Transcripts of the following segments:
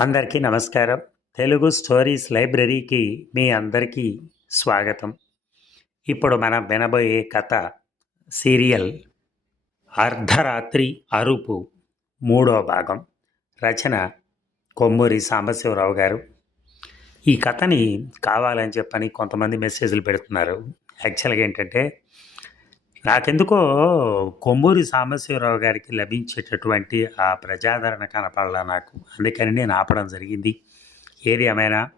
అందరికీ నమస్కారం. తెలుగు స్టోరీస్ లైబ్రరీకి మీ అందరికీ స్వాగతం. ఇప్పుడు మనం వినబోయే కథ సీరియల్ అర్ధరాత్రి అరుపు మూడో భాగం. రచన కొమ్మూరి సాంబశివరావు గారు. ఈ కథని కావాలని చెప్పని కొంతమంది మెసేజ్లు పెడుతున్నారు. యాక్చువల్గా ఏంటంటే నాకెందుకో కొమ్మూరి సాంబశివరావు గారికి లభించేటటువంటి ఆ ప్రజాదరణ కనపడాల నాకు. అందుకని నేను ఆపడం జరిగింది. ఏది ఏమైనా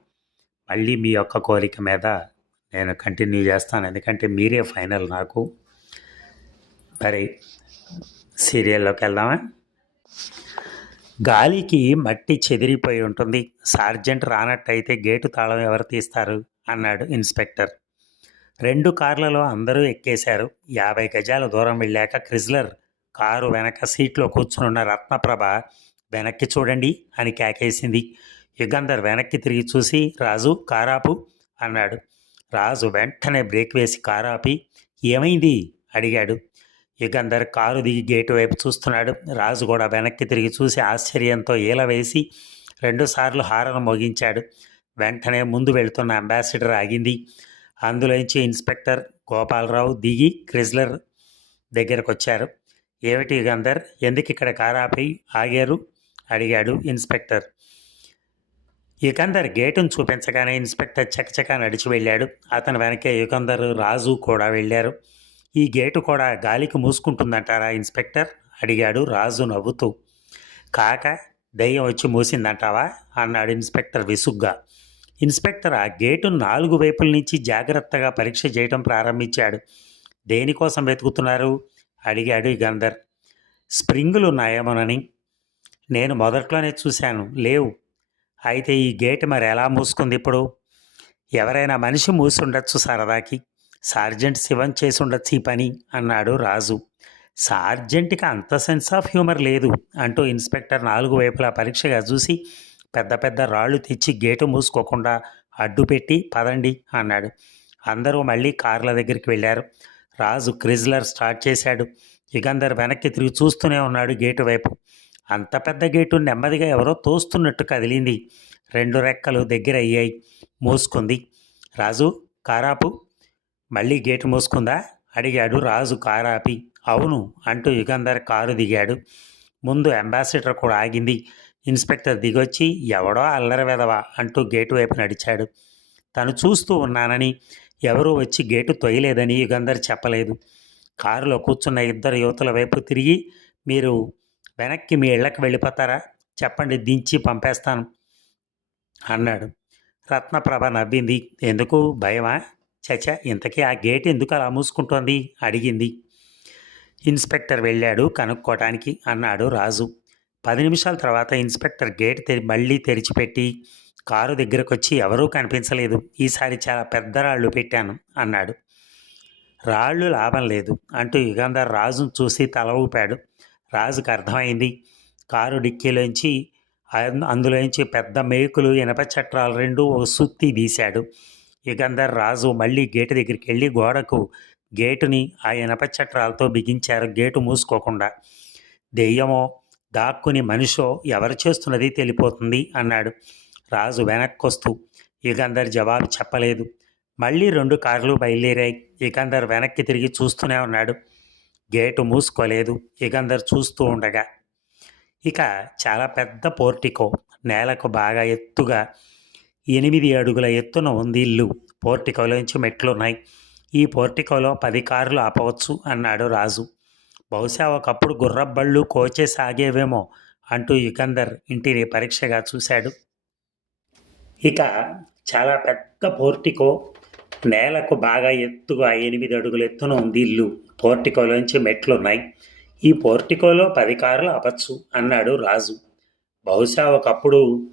మళ్ళీ మీ యొక్క కోరిక మీద నేను కంటిన్యూ చేస్తాను. ఎందుకంటే మీరే ఫైనల్ నాకు. మరి సీరియల్లోకి వెళ్దామా? గాలికి మట్టి చెదిరిపోయి ఉంటుంది. సార్జెంట్ రానట్టయితే గేటు తాళం ఎవరు తీస్తారు? అన్నాడు ఇన్స్పెక్టర్. రెండు కార్లలో అందరూ ఎక్కేశారు. యాభై గజాల దూరం వెళ్ళాక క్రిజ్లర్ కారు వెనక సీట్లో కూర్చునున్న రత్నప్రభ వెనక్కి చూడండి అని కేకేసింది. యుగంధర్ వెనక్కి తిరిగి చూసి రాజు కారాపు అన్నాడు. రాజు వెంటనే బ్రేక్ వేసి కారాపి ఏమైంది? అడిగాడు. యుగంధర్ కారు దిగి గేటు వైపు చూస్తున్నాడు. రాజు కూడా వెనక్కి తిరిగి చూసి ఆశ్చర్యంతో ఈల వేసి రెండుసార్లు హారను మోగించాడు. వెంటనే ముందు వెళుతున్న అంబాసిడర్ ఆగింది. అందులోంచి ఇన్స్పెక్టర్ గోపాలరావు దిగి క్రిజ్లర్ దగ్గరకు వచ్చారు ఏమిటి గంధర్? ఎందుకు ఇక్కడ కారాపై ఆగారు? అడిగాడు ఇన్స్పెక్టర్. యుకందర్ గేటును చూపించగానే ఇన్స్పెక్టర్ చకచకా నడిచి వెళ్ళాడు. అతని వెనకే యుకందర్ రాజు కూడా వెళ్ళారు. ఈ గేటు కూడా గాలికి మూసుకుంటుందంటారా ఇన్స్పెక్టర్? అడిగాడు రాజు నవ్వుతూ. కాక దయ్యం వచ్చి మూసిందంటావా? అన్నాడు ఇన్స్పెక్టర్ విసుగ్గా. ఇన్స్పెక్టర్ ఆ గేటు నాలుగు వైపుల నుంచి జాగ్రత్తగా పరీక్ష చేయటం ప్రారంభించాడు. దేనికోసం వెతుకుతున్నారు? అడిగాడు గంధర్. స్ప్రింగులు ఉన్నాయేమోనని. నేను మొదట్లోనే చూశాను. లేవు. అయితే ఈ గేట్ మరి ఎలా మూసుకుంది ఇప్పుడు? ఎవరైనా మనిషి మూసి ఉండొచ్చు సరదాకి. సార్జెంట్ శివం చేసి ఉండొచ్చు ఈ పని అన్నాడు రాజు. సార్జెంట్కి అంత సెన్స్ ఆఫ్ హ్యూమర్ లేదు అంటూ ఇన్స్పెక్టర్ నాలుగు వైపులా పరీక్షగా చూసి పెద్ద పెద్ద రాళ్ళు తెచ్చి గేటు మూసుకోకుండా అడ్డు పెట్టి పదండి అన్నాడు. అందరూ మళ్ళీ కార్ల దగ్గరికి వెళ్ళారు. రాజు క్రిజ్లర్ స్టార్ట్ చేశాడు. యుగంధర్ వెనక్కి తిరిగి చూస్తూనే ఉన్నాడు గేటు వైపు. అంత పెద్ద గేటు నెమ్మదిగా ఎవరో తోస్తున్నట్టు కదిలింది. రెండు రెక్కలు దగ్గర అయ్యాయి. మూసుకుంది. రాజు కారాపు. మళ్ళీ గేటు మూసుకుందా? అడిగాడు రాజు కారాపి. అవును అంటూ యుగంధర్ కారు దిగాడు. ముందు అంబాసిడర్ కూడా ఆగింది. ఇన్స్పెక్టర్ దిగొచ్చి ఎవడో అల్లరి వెదవా అంటూ గేటు వైపు నడిచాడు. తను చూస్తూ ఉన్నానని ఎవరూ వచ్చి గేటు తొయ్యలేదని యుగంధర్ చెప్పలేదు. కారులో కూర్చున్న ఇద్దరు యువతుల వైపు తిరిగి మీరు వెనక్కి మీ ఇళ్ళకి వెళ్ళిపోతారా? చెప్పండి దించి పంపేస్తాను అన్నాడు. రత్నప్రభ నవ్వింది. ఎందుకు? భయమా? చచ ఇంతకీ ఆ గేట్ ఎందుకు అలా మూసుకుంటోంది? అడిగింది. ఇన్స్పెక్టర్ వెళ్ళాడు కనుక్కోవటానికి అన్నాడు రాజు. పది నిమిషాల తర్వాత ఇన్స్పెక్టర్ గేట్ తెరి మళ్ళీ తెరిచిపెట్టి కారు దగ్గరకు వచ్చి ఎవరూ కనిపించలేదు. ఈసారి చాలా పెద్ద రాళ్ళు పెట్టాను అన్నాడు. రాళ్ళు లాభం లేదు అంటూ యుగంధర్ రాజును చూసి తల ఊపాడు. రాజుకు అర్థమైంది. కారు డిక్కీలోంచి అందులోంచి పెద్ద మేకులు ఇనప చట్రాలు రెండు ఒక సుత్తి తీశాడు. యుగంధర్ రాజు మళ్ళీ గేటు దగ్గరికి వెళ్ళి గోడకు గేటుని ఆ ఇనప చట్రాలతో బిగించారు. గేటు మూసుకోకుండా దెయ్యమో దాక్కుని మనిషో ఎవరు చేస్తున్నది తెలిపోతుంది అన్నాడు. రాజు వెనక్కొస్తూ యుగంధర్ జవాబు చెప్పలేదు. మళ్ళీ రెండు కార్లు బయలుదేరాయి. యుగంధర్ వెనక్కి తిరిగి చూస్తూనే ఉన్నాడు. గేటు మూసుకోలేదు. యుగంధర్ చూస్తూ ఉండగా ఇక చాలా పెద్ద పోర్టికో. నేలకు బాగా ఎత్తుగా ఎనిమిది అడుగుల ఎత్తున ఉంది ఇల్లు. పోర్టికోలోంచి మెట్లున్నాయి. ఈ పోర్టికోలో పది కార్లు ఆపవచ్చు అన్నాడు రాజు. బహుశా ఒకప్పుడు గుర్రబళ్ళు కోచే సాగేవేమో అంటూ యుగంధర్ ఇంటిని పరీక్షగా చూశాడు. ఇక చాలా పెద్ద పోర్టికో నేలకు బాగా ఎత్తుగా ఎనిమిది అడుగుల ఎత్తున ఉంది ఇల్లు. పోర్టికోలోంచి మెట్లున్నాయి. ఈ పోర్టికోలో పది కార్లు ఆపచ్చు అన్నాడు రాజు. బహుశా ఒకప్పుడు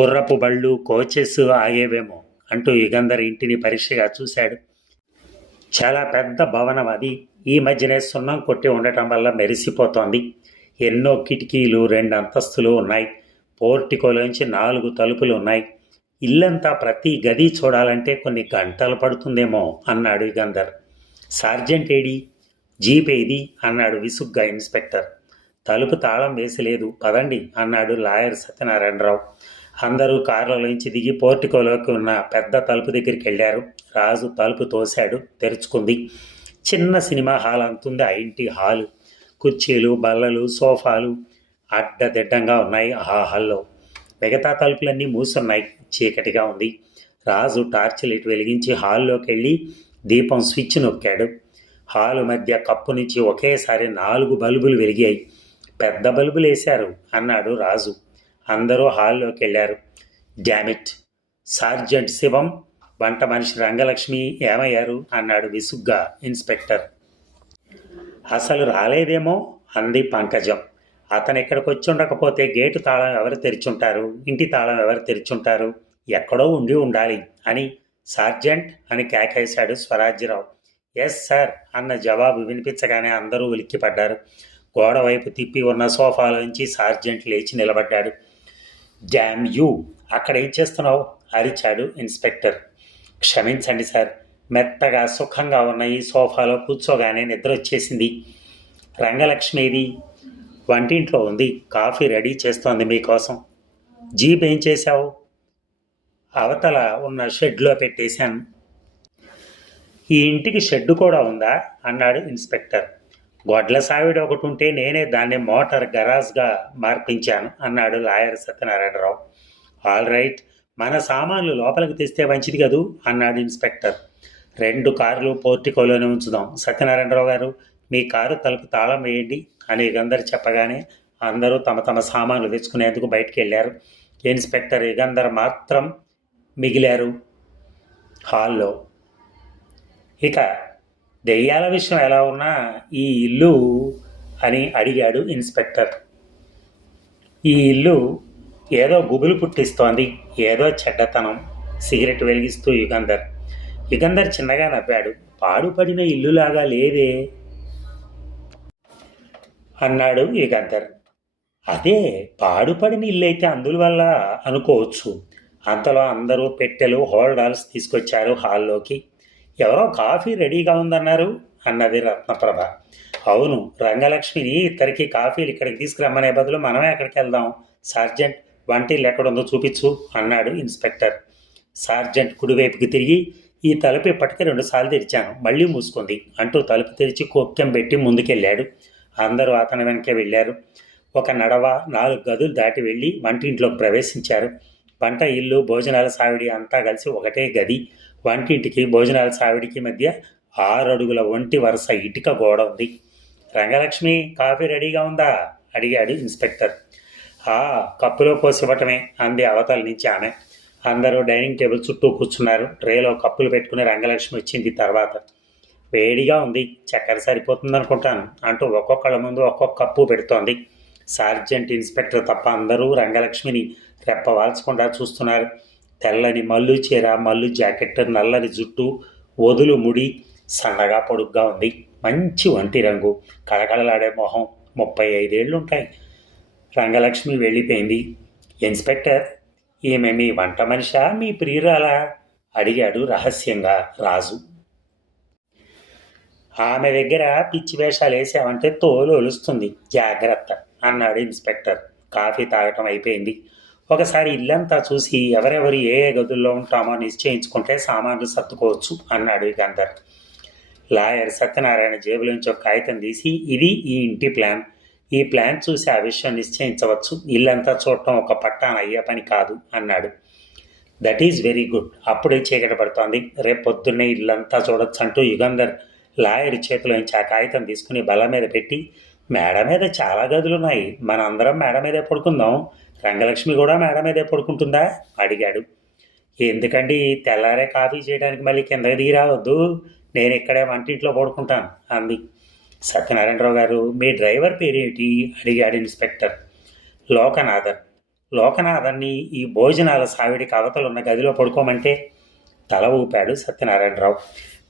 గుర్రపు బళ్ళు కోచెస్ ఆగేవేమో అంటూ యుగంధర్ ఇంటిని పరీక్షగా చూశాడు. చాలా పెద్ద భవనం అది. ఈ మధ్యనే సున్నం కొట్టి ఉండటం వల్ల మెరిసిపోతోంది. ఎన్నో కిటికీలు రెండు అంతస్తులు ఉన్నాయి. పోర్టికోలోంచి నాలుగు తలుపులు ఉన్నాయి. ఇల్లంతా ప్రతి గది చూడాలంటే కొన్ని గంటలు పడుతుందేమో అన్నాడు గంధర్. Sergeant AD? జీప్ ఏది? అన్నాడు విసుగ్గా ఇన్స్పెక్టర్. తలుపు తాళం వేసలేదు పదండి అన్నాడు లాయర్ సత్యనారాయణరావు. అందరూ కారులోంచి దిగి పోర్టికోలోకి ఉన్న పెద్ద తలుపు దగ్గరికి వెళ్ళారు. రాజు తలుపు తోశాడు తెరుచుకుంది. చిన్న సినిమా హాల్ అంతుంది. ఆ ఇంటి హాలు. కుర్చీలు బల్లలు సోఫాలు అడ్డదిడ్డంగా ఉన్నాయి ఆ హాల్లో. మిగతా తలుపులన్నీ మూసున్నాయి. చీకటిగా ఉంది. రాజు టార్చ్ లైట్ వెలిగించి హాల్లోకి వెళ్ళి దీపం స్విచ్ నొక్కాడు. హాలు మధ్య కప్పు నుంచి ఒకేసారి నాలుగు బల్బులు వెలిగాయి. పెద్ద బల్బులు వేశారు అన్నాడు రాజు. అందరూ హాల్లోకి వెళ్ళారు డ్యామిట్. సార్జెంట్ శివం వంట మనిషి రంగలక్ష్మి ఏమయ్యారు? అన్నాడు విసుగ్గా ఇన్స్పెక్టర్. అసలు రాలేదేమో? అంది పంకజం. అతను ఇక్కడికి వచ్చి ఉండకపోతే గేటు తాళం ఎవరు తెరిచుంటారు? ఇంటి తాళం ఎవరు తెరిచుంటారు? ఎక్కడో ఉండి ఉండాలి అని సార్జెంట్ అని కేకేశాడు స్వరాజ్యరావు. ఎస్ సార్ అన్న జవాబు వినిపించగానే అందరూ ఉలిక్కిపడ్డారు. గోడ వైపు తిప్పి ఉన్న సోఫాలోంచి సార్జెంట్ లేచి నిలబడ్డాడు. Damn you! అక్కడ ఏం చేస్తున్నావు? అరిచాడు ఇన్స్పెక్టర్. క్షమించండి సార్. మెత్తగా సుఖంగా ఉన్న ఈ సోఫాలో కూర్చోగానే నిద్ర వచ్చేసింది రంగలక్ష్మిది వంటింట్లో ఉంది. కాఫీ రెడీ చేస్తోంది మీకోసం. జీప్ ఏం చేశావు? అవతల ఉన్న షెడ్లో పెట్టేశాను. ఈ ఇంటికి షెడ్ కూడా ఉందా? అన్నాడు ఇన్స్పెక్టర్. గొడ్ల సావిడ ఒకటి ఉంటే నేనే దాన్ని మోటార్ గరాజ్గా మార్పించాను అన్నాడు లాయర్ సత్యనారాయణరావు. All right. మన సామాన్లు లోపలికి తెస్తే మంచిది కదూ? అన్నాడు ఇన్స్పెక్టర్. రెండు కార్లు పోర్టికోలోనే ఉంచుదాం. సత్యనారాయణరావు గారు మీ కారు తలుపు తాళం వేయండి అని యుగంధర్ చెప్పగానే అందరూ తమ తమ సామాన్లు తెచ్చుకునేందుకు బయటికి వెళ్ళారు ఇన్స్పెక్టర్ యుగంధర్ మాత్రం మిగిలారు హాల్లో. ఇక దెయ్యాల విషయం ఎలా ఉన్నా ఈ ఇల్లు అని అడిగాడు ఇన్స్పెక్టర్. ఈ ఇల్లు ఏదో గుబులు పుట్టిస్తోంది ఏదో చెడ్డతనం సిగరెట్ వెలిగిస్తూ యుగంధర్. యుగంధర్ చిన్నగా నవ్వాడు పాడుపడిన ఇల్లులాగా లేదే అన్నాడు యుగంధర్. అదే పాడుపడిన ఇల్లు అయితే అందువల్ల అనుకోవచ్చు. అంతలో అందరూ పెట్టెలు హోల్డాల్స్ తీసుకొచ్చారు హాల్లోకి. ఎవరో కాఫీ రెడీగా ఉందన్నారు అన్నది రత్నప్రభ. అవును రంగలక్ష్మిని ఇద్దరికి కాఫీలు ఇక్కడికి తీసుకురమ్మనే బదులు మనమే అక్కడికి వెళ్దాం సార్జెంట్. వంటిల్లు ఎక్కడుందో చూపించు అన్నాడు ఇన్స్పెక్టర్. సార్జెంట్ కుడివైపుకి తిరిగి ఈ తలుపు ఇప్పటికే రెండుసార్లు తెరిచాను మళ్ళీ మూసుకుంది. అంటూ తలుపు తెరిచి కొక్కెం పెట్టి ముందుకెళ్ళాడు. అందరూ అతని వెనకే వెళ్ళారు. ఒక నడవ నాలుగు గదులు దాటి వెళ్ళి వంటింట్లోకి ప్రవేశించారు. వంట ఇల్లు భోజనాల సావిడి అంతా కలిసి ఒకటే గది. వంటింటికి భోజనాల సావిడికి మధ్య ఆరు అడుగుల ఒంటి వరుస ఇటుక గోడ ఉంది. రంగలక్ష్మి కాఫీ రెడీగా ఉందా? అడిగాడు ఇన్స్పెక్టర్. ఆ కప్పులో పోసివ్వటమే అంది అవతల నుంచి ఆమె. అందరూ డైనింగ్ టేబుల్ చుట్టూ కూర్చున్నారు. ట్రేలో కప్పులు పెట్టుకుని రంగలక్ష్మి వచ్చింది తర్వాత. వేడిగా ఉంది చక్కెర సరిపోతుంది అనుకుంటాను అంటూ ఒక్కొక్కళ్ళ ముందు ఒక్కొక్క కప్పు పెడుతోంది. సార్జెంట్ ఇన్స్పెక్టర్ తప్ప అందరూ రంగలక్ష్మిని రెప్పవాల్చకుండా చూస్తున్నారు. తెల్లని మల్లు చీర మల్లు జాకెట్ నల్లని జుట్టు వదులు ముడి సన్నగా పొడుగ్గా ఉంది. మంచి వంటి రంగు. కళకళలాడే మొహం ముప్పై ఐదేళ్ళు ఉంటాయి రంగలక్ష్మి వెళ్ళిపోయింది. ఇన్స్పెక్టర్ ఈమె మీ వంట మనిషా? మీ ప్రియురాలా? అడిగాడు రహస్యంగా రాజు. ఆమె దగ్గర పిచ్చి వేషాలు వేసామంటే తోలు ఒలుస్తుంది. జాగ్రత్త అన్నాడు ఇన్స్పెక్టర్. కాఫీ తాగటం అయిపోయింది. ఒకసారి ఇల్లంతా చూసి ఎవరెవరు ఏ ఏ గదుల్లో ఉంటామో నిశ్చయించుకుంటే సామాన్లు సర్దుకోవచ్చు అన్నాడు గంధర్. లాయర్ సత్యనారాయణ జేబులోంచి ఒక కాగితం తీసి ఇది ఈ ఇంటి ప్లాన్. ఈ ప్లాన్ చూసి ఆ విషయం నిశ్చయించవచ్చు. ఇల్లంతా చూడటం ఒక పట్టాన అయ్యే పని కాదు అన్నాడు. దట్ ఈజ్ వెరీ గుడ్ అప్పుడే చీకటి పడుతోంది. రేపు పొద్దున్నే ఇల్లంతా చూడొచ్చు అంటూ యుగంధర్ లాయర్ చేతిలోంచి ఆ కాగితం తీసుకుని బల మీద పెట్టి మేడ మీద చాలా గదులున్నాయి. మనందరం మేడ మీదే పడుకుందాం. రంగలక్ష్మి కూడా మేడ మీదే పడుకుంటుందా? అడిగాడు. ఎందుకండి? తెల్లారే కాఫీ చేయడానికి మళ్ళీ కిందకి దిగి రావద్దు. నేను ఇక్కడే వంటింట్లో పడుకుంటాను అంది. సత్యనారాయణరావు గారు మీ డ్రైవర్ పేరేటి? అడిగాడు ఇన్స్పెక్టర్. లోకనాథన్. లోకనాథన్ని ఈ భోజనాల సావిడికి కవతలున్న గదిలో పడుకోమంటే తల ఊపాడు సత్యనారాయణరావు.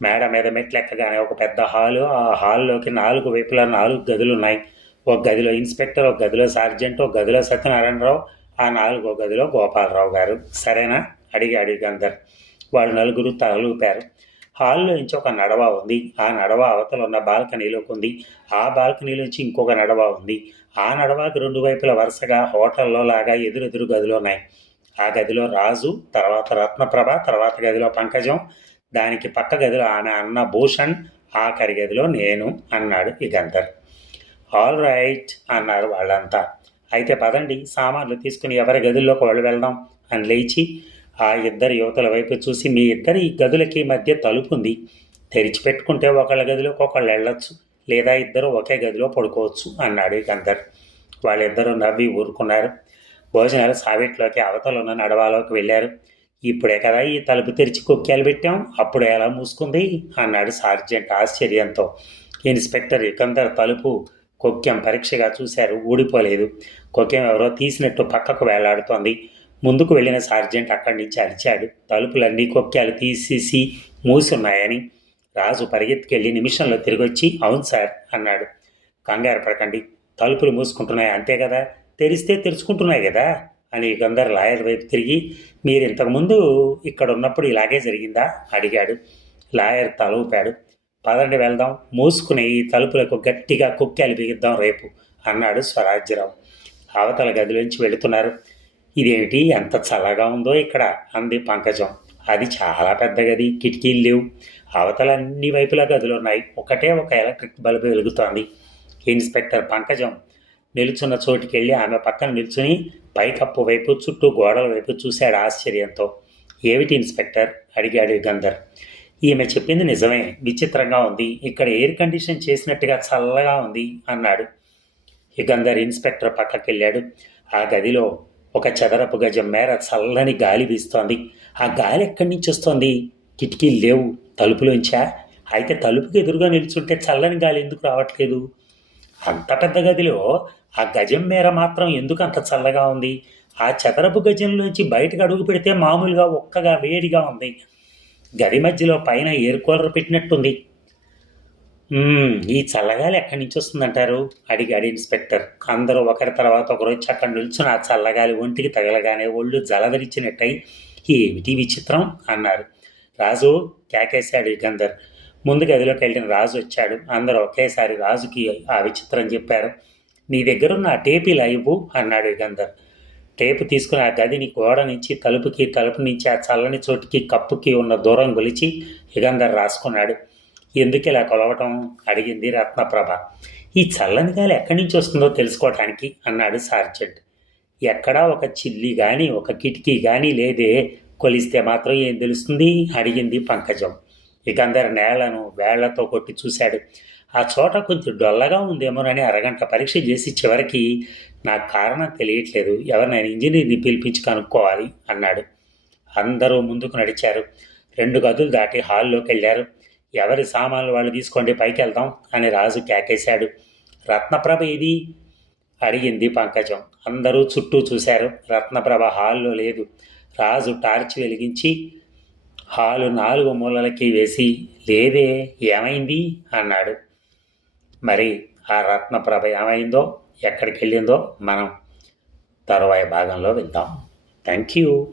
మేడ మీద మెట్లెక్కగానే ఒక పెద్ద హాలు ఆ హాల్లోకి నాలుగు వైపులా నాలుగు గదులు ఉన్నాయి ఒక గదిలో ఇన్స్పెక్టర్ ఒక గదిలో సార్జెంట్ ఒక గదిలో సత్యనారాయణరావు ఆ నాలుగో గదిలో గోపాలరావు గారు. సరేనా? అడిగాడు గంధర్. వాళ్ళు నలుగురు తలలూపారు హాల్లో నుంచి ఒక నడవ ఉంది. ఆ నడవ అవతల ఉన్న బాల్కనీలోకి ఉంది. ఆ బాల్కనీలోంచి ఇంకొక నడవ ఉంది. ఆ నడవకి రెండు వైపుల వరుసగా హోటల్లో లాగా ఎదురెదురు గదులు ఉన్నాయి. ఆ గదిలో రాజు తర్వాత రత్నప్రభ తర్వాత గదిలో పంకజం. దానికి పక్క గదిలో ఆమె అన్న భూషణ్ ఆఖరి గదిలో నేను అన్నాడు ఇగంధర్ ఆల్ రైట్ అన్నారు వాళ్ళంతా. అయితే పదండి సామాన్లు తీసుకుని ఎవరి గదుల్లోకి వాళ్ళు వెళ్దాం అని లేచి ఆ ఇద్దరు యువతల వైపు చూసి మీ ఇద్దరి గదులకి మధ్య తలుపు ఉంది. తెరిచిపెట్టుకుంటే ఒకళ్ళ గదిలోకి ఒకళ్ళు వెళ్ళొచ్చు లేదా ఇద్దరు ఒకే గదిలో పడుకోవచ్చు అన్నాడు గంధర్. వాళ్ళిద్దరూ నవ్వి ఊరుకున్నారు. భోజనాలు సావిట్లోకి అవతల ఉన్న నడవాలోకి వెళ్ళారు. ఇప్పుడే కదా ఈ తలుపు తెరిచి కుక్కేలు పెట్టాం అప్పుడు ఎలా మూసుకుంది అన్నాడు సార్జెంట్ ఆశ్చర్యంతో. ఇన్స్పెక్టర్ యుకందర్ తలుపు కొక్కెం పరీక్షగా చూశారు ఊడిపోలేదు. కొక్కెం ఎవరో తీసినట్టు పక్కకు వేలాడుతోంది. ముందుకు వెళ్ళిన సార్జెంట్ అక్కడి నుంచి అరిచాడు. తలుపులన్నీ కొక్కాలు తీసేసి మూసున్నాయని. రాజు పరిగెత్తుకెళ్ళి నిమిషంలో తిరిగొచ్చి అవును సార్ అన్నాడు. కంగారు పడకండి. తలుపులు మూసుకుంటున్నాయి అంతే కదా? తెరిస్తే తెరుచుకుంటున్నాయి కదా? అని గందర్ లాయర్ వైపు తిరిగి మీరు ఇంతకుముందు ఇక్కడ ఉన్నప్పుడు ఇలాగే జరిగిందా? అడిగాడు. లాయర్ తల ఊపాడు. పదండి వెళ్దాం. మూసుకుని ఈ తలుపులకు గట్టిగా కుక్కాలు బిగిద్దాం రేపు అన్నాడు స్వరాజ్యరావు. అవతల గదిలోంచి వెళుతున్నారు. ఇదేమిటి ఎంత చల్లగా ఉందో ఇక్కడ అంది పంకజం. అది చాలా పెద్ద గది కిటికీలు లేవు. అవతల అన్ని వైపులా గదులు ఉన్నాయి. ఒకటే ఒక ఎలక్ట్రిక్ బల్బు వెలుగుతోంది. ఇన్స్పెక్టర్ పంకజం నిలుచున్న చోటుకి వెళ్ళి ఆమె పక్కన నిల్చుని పైకప్పు వైపు చుట్టూ గోడల వైపు చూశాడు ఆశ్చర్యంతో. ఏమిటి ఇన్స్పెక్టర్? అడిగాడు గంధర్ ఈమె చెప్పింది నిజమే. విచిత్రంగా ఉంది. ఇక్కడ ఎయిర్ కండిషన్ చేసినట్టుగా చల్లగా ఉంది అన్నాడు. యుగంధర్ ఇన్స్పెక్టర్ పక్కకి వెళ్ళాడు ఆ గదిలో ఒక చదరపు గజం మేర చల్లని గాలి వీస్తోంది. ఆ గాలి ఎక్కడి నుంచి వస్తోంది? కిటికీలు లేవు. తలుపులోంచా? అయితే తలుపుకి ఎదురుగా నిల్చుంటే చల్లని గాలి ఎందుకు రావట్లేదు? అంత పెద్ద గదిలో ఆ గజం మేర మాత్రం ఎందుకు అంత చల్లగా ఉంది? ఆ చదరపు గజంలోంచి బయటకు అడుగు పెడితే మామూలుగా ఒక్కగా వేడిగా ఉంది. గది మధ్యలో పైన ఎయిర్ కూలర్ పెట్టినట్టుంది. ఈ చల్లగాలి ఎక్కడి నుంచి వస్తుందంటారు? అడిగాడు ఇన్స్పెక్టర్. అందరూ ఒకరి తర్వాత ఒకరు వచ్చి అక్కడ నిల్చుని ఆ చల్లగాలి ఒంటికి తగలగానే ఒళ్ళు జలధరించినట్టయి ఏమిటి విచిత్రం అన్నారు. రాజు కేకేశాడు యుగంధర్ ముందు గదిలోకి వెళ్ళిన రాజు వచ్చాడు. అందరూ ఒకేసారి రాజుకి ఆ విచిత్రం చెప్పారు. నీ దగ్గరున్న ఆ టేప్ ఇలా ఇవ్వు అన్నాడు యుగంధర్ టేపు తీసుకుని ఆ గదిని గోడ నుంచి తలుపుకి తలుపు నుంచి ఆ చల్లని చోటుకి కప్పుకి ఉన్న దూరం గొలిచి యుగంధర్ రాసుకున్నాడు. ఎందుకు ఇలా కొలవటం? అడిగింది రత్నప్రభ. ఈ చల్లని గాలి ఎక్కడి నుంచి వస్తుందో తెలుసుకోవటానికి అన్నాడు సార్జెంట్. ఎక్కడా ఒక చిల్లి కానీ ఒక కిటికీ కానీ లేదే. కొలిస్తే మాత్రం ఏం తెలుస్తుంది? అడిగింది పంకజం. ఇక అందరి నేలను వేళ్ళతో కొట్టి చూశాడు. ఆ చోట కొంచెం డొల్లగా ఉందేమోనని అరగంట పరీక్ష చేసి చివరికి నాకు కారణం తెలియట్లేదు. ఎవరినైనా ఇంజనీర్ని పిలిపించి కనుక్కోవాలి అన్నాడు. అందరూ ముందుకు నడిచారు. రెండు గదులు దాటి హాల్లోకి వెళ్ళారు ఎవరి సామాన్లు వాళ్ళు తీసుకోండి పైకి వెళ్దాం అని రాజు కేకేశాడు. రత్నప్రభ ఇది? అడిగింది పంకజం. అందరూ చుట్టూ చూశారు. రత్నప్రభ హాల్లో లేదు. రాజు టార్చ్ వెలిగించి హాలు నాలుగు మూలలకి వేసి లేదే ఏమైంది? అన్నాడు. మరి ఆ రత్నప్రభ ఏమైందో ఎక్కడికి వెళ్ళిందో మనం తరువాయి భాగంలో విందాం. Thank you.